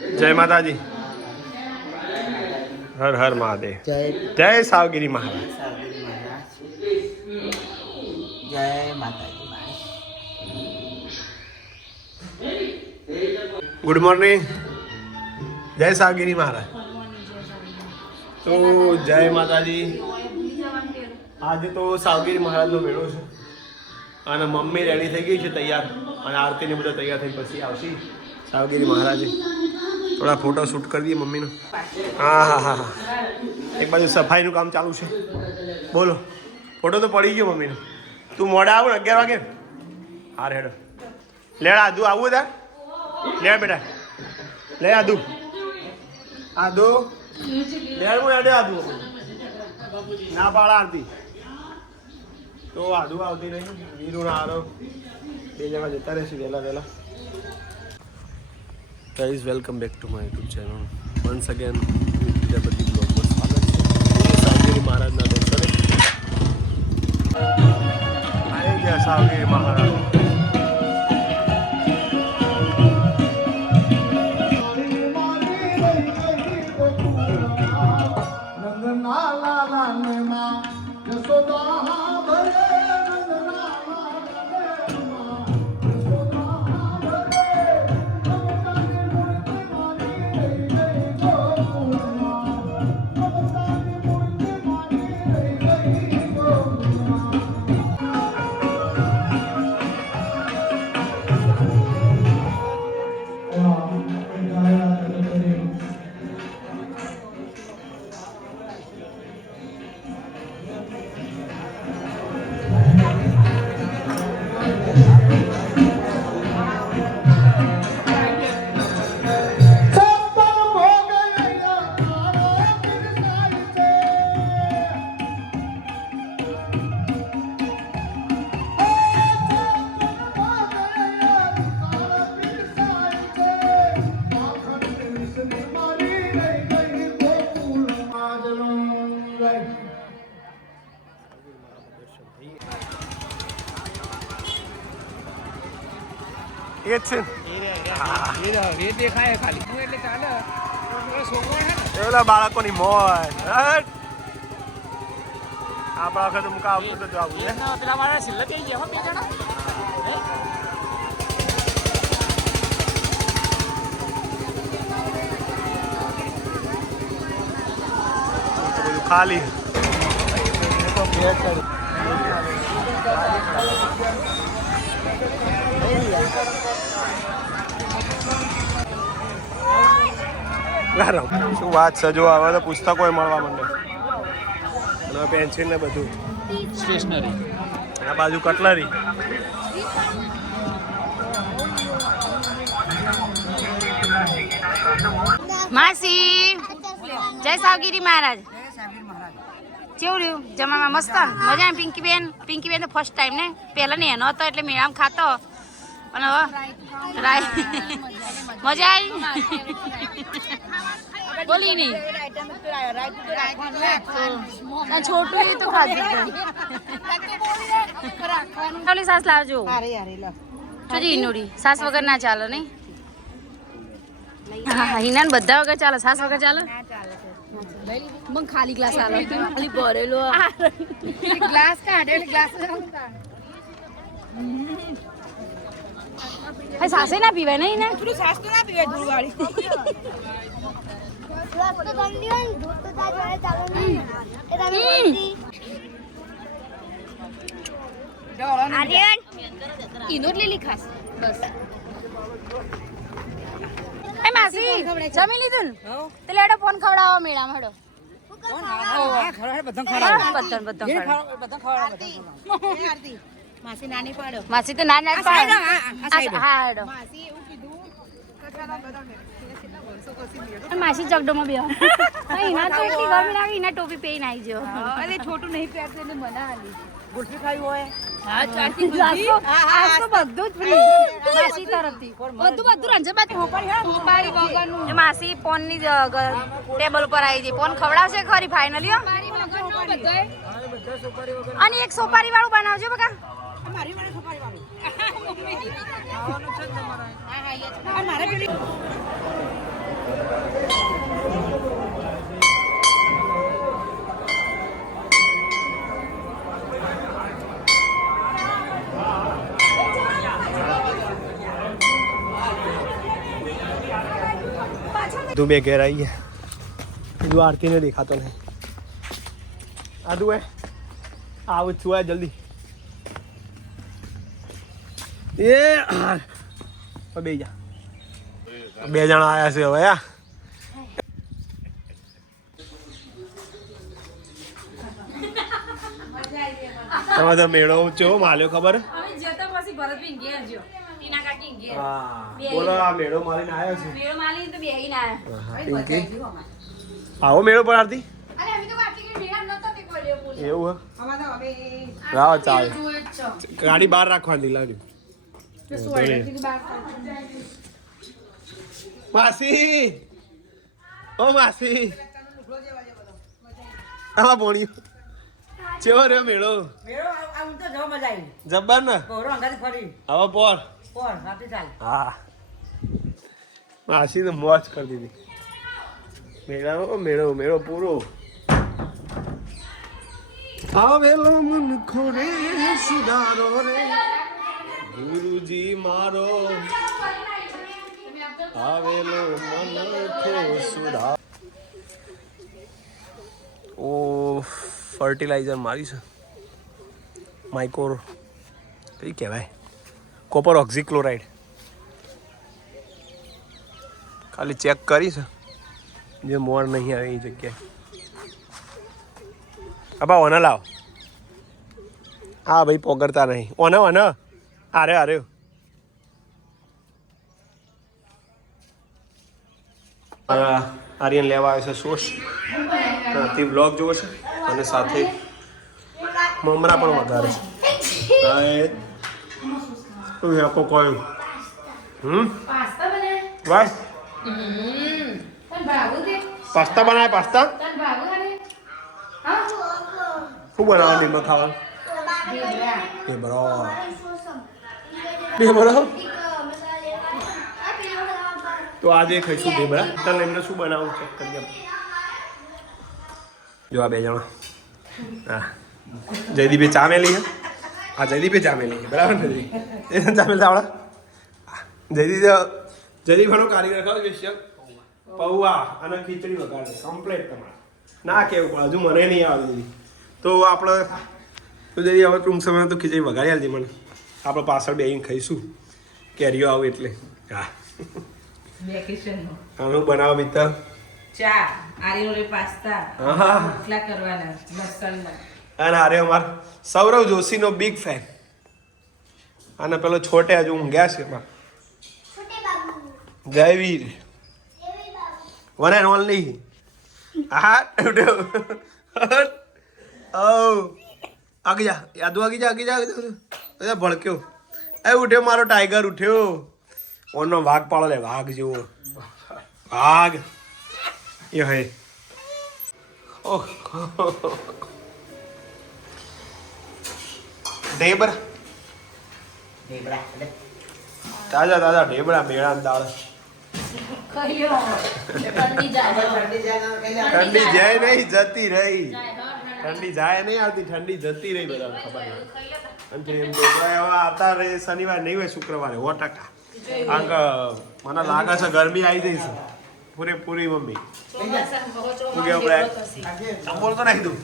જય માતાજી. હર હર મહાદેવ. જય જય સાવગીરી મહારાજ. જય માતાજી ગુડ મોર્નિંગ જય સાવગીરી મહારાજ. તો જય માતાજી. આજે તો સાવગીરી મહારાજનો મેળો છે. અને મમ્મી રેડી થઈ ગઈ છે તૈયાર. અને આરતીને બધા તૈયાર થઈ પછી આવશે. સાવગીરી મહારાજે. થોડા ફોટો શૂટ કરી દઈએ મમ્મીનો. હા હા હા હા. એક બાજુ સફાઈનું કામ ચાલુ છે. બોલો. ફોટો તો પડી ગયો મમ્મીનો. તું મોડા આવું ને અગિયાર વાગે. હાર હેડો લેડ આદુ આવું તાર લે, બેટા. લે આદુ આદુ લે, હું હેડે આદુ ના પાડા આરતી. તો આદુ આવતી નહીં વીરુ ના આરો બે જણા જતા રહેશે વહેલા વહેલા. Guys welcome back to my YouTube channel once again Vidyapati બ્લોગમાં સ્વાગત છે. સાવગીરી મહારાજના દર્શને આવી ગયા સાવગીરી મહારાજ. એ છે દેખાય ખાલી હું એટલે ને બાળકોની મોજ. આપણા વખતે મુકા આવતું તો આવું ખાલી. શું વાત છે? જો હવે તો પુસ્તકો મળવા માંડે. અને પેન્સિલ ને બધું. સ્ટેશનરી આ બાજુ કટલરી માસી જય સાવગીરી મહારાજ. કેવું રહ્યું? જમવામાં મસ્ત? મજા આવી પિંકી બેન પિંકી બેન ફર્સ્ટ ટાઈમ ને? પહેલા ને એનો હતો એટલે મેળામાં ખાતો. મજા આવી? બોલી નહીં છોટું એ તો ખાધું સાસ લાવજો. ચોરી નોડી સાસ વગર ના ચાલો નહીં? હા હિનાન બધા વગર ચાલે. સાસ વગર ચાલો? મને ખાલી ગ્લાસ આલો. ખાલી ભરેલો ગ્લાસ કાઢે ગ્લાસ હા સાસે ના પીવાય નહીં ને? પેલું સાસ તો ના પીવાય દૂધ વાળી આર્યન ઈનો લીલી ખાસ. બસ. એ માસી જમી લીધું ને? લેડો ફોન ખવડાવો ખવડાવો. માસી નાની પાડો. માસી તો નાની ના જ આ સાઈડ, હા હા માસી એવું કીધું માસી ચકડોમાં બે એના તો એટલી ગરમી એના ટોપી પહેરીને આવી જો અરે છોટું નહીં પહેરતું એટલે મને આલી ગુલ્ફી ખાવી હોય. આજ તો બધું જ free. માસી તરફથી. બધું બધું રંજનબાથી હોપારી વગરનું. માસી ફોનની ટેબલ ઉપર આવી જઈ ફોન ખવડાવશે ખરી ફાઇનલી અને એક સોપારી વાળું બનાવજો બકા. मारी मारी खपाई है हाँ हाँ ये दुबे गहराई है। जो आरती देखा तो नहीं। आदू है। आओ, छुआ है जल्दी। એ. બે જા. બે જણા આયા છે હવે આ તમે તો મેળો ચો માલ્યો ખબર? અમે જતા પછી ભરતભાઈ ઘેર જો ટીના કાકી ઘેર. હા. બોલો આ મેળો મારીને આવ્યો છે? મેળો માલી તો બેહીને આયા. હા, પિંકી? આવો મેળો પર આરતી? એવું ગાડી બહાર રાખવાની લાવજો. માસી ઓ માસી આમાં ભોણ્યું ચેવો રહ્યો મેળો જબ્બર ને હવે પોર હા માસી તો મોજ કરી દીધી મેળો મેળો મેળો પૂરો આવેલો મન ખોરે સુધારો રે ગુરુજી મારો આવેલો મન ખો સુધારો ઓ ફર્ટિલાઇઝર મારી છે. માઇકોર કઈ કહેવાય? કોપર ઓક્ઝીક્લોરાઇડ ખાલી ચેક કરીશ જે મોર નહીં આવે એ જગ્યાએ. અબા ઓને લાવ. હા ભાઈ પોગરતા નહીં. ઓને ઓને. આરે આરે આ આર્યન લેવા આવ્યો છે સોસ તે બ્લોગ જોવો છે. અને સાથે મમરા પણ વધારે છે. હા એ. તું આપો કોઈ હમ? પાસ્તા બને વાય પાસ્તા બનાવે પાસ્તા? તન ભાગું અરે એ શું ખાવાનું ઢેબરા. બે બરો બે બરો તો આજે ખાઈશું ઢેબરા તને એમને શું બનાવું ચેક કરી જો આ બે જણા. હા જયદીપે ચા મેલી હા જયદીપે ચા મેલી બરાબર ને એ ચા મેલતા આવડે? જયદીપ જયદીપ એનો કારીગર ખાવ સ્પેશિયલ પૌવા અને ખીચડી વગાડે. કમ્પ્લેટ તમારે. ના કેવું, પણ હજુ મને નહીં આવડી તો આપણે તો જયદીપ, હવે ટૂંક સમયમાં તો ખીચડી વગાડી આવજે મને. આપણે પાછળ બેહીને ખાઈશું. કેરીઓ આવે એટલે. હા. વેકેશનનો. આનું બનાવો મિત્ર ચા આરીનો પાસ્તા. હા એટલા કરવાના લસણના. અને અરે અમાર સૌરવ જોશીનો બિગ ફેન અને પેલો છોટે હજુ ઊંઘ્યા છે એમાં. જયવીર. વન એન્ડ ઓનલી હા ઓ આગી જા યાદુ આગી જા આગી જા આગી જા બધા ભડક્યો. એ ઉઠ્યો મારો ટાઈગર ઉઠ્યો. ઓનો વાઘ પાડો લે વાઘ જેવો. વાઘ. એ હે. ઢેબરા. તાજા તાજા ઢેબરા મેળા દાળ. ઠંડી જાય ઠંડી ઠંડી જાય નહીં જતી રહી. ઠંડી જાય નહીં આવતી ઠંડી જતી રહી બધા ખબર ઢેબરા આવતા રહે શનિવાર નહીં હોય શુક્રવારે. સો ટકા કારણ કે મને લાગે છે ગરમી આવી ગઈ છે. પૂરેપૂરી મમ્મી. તું શું કેવું બોલતો નાખી દઉં.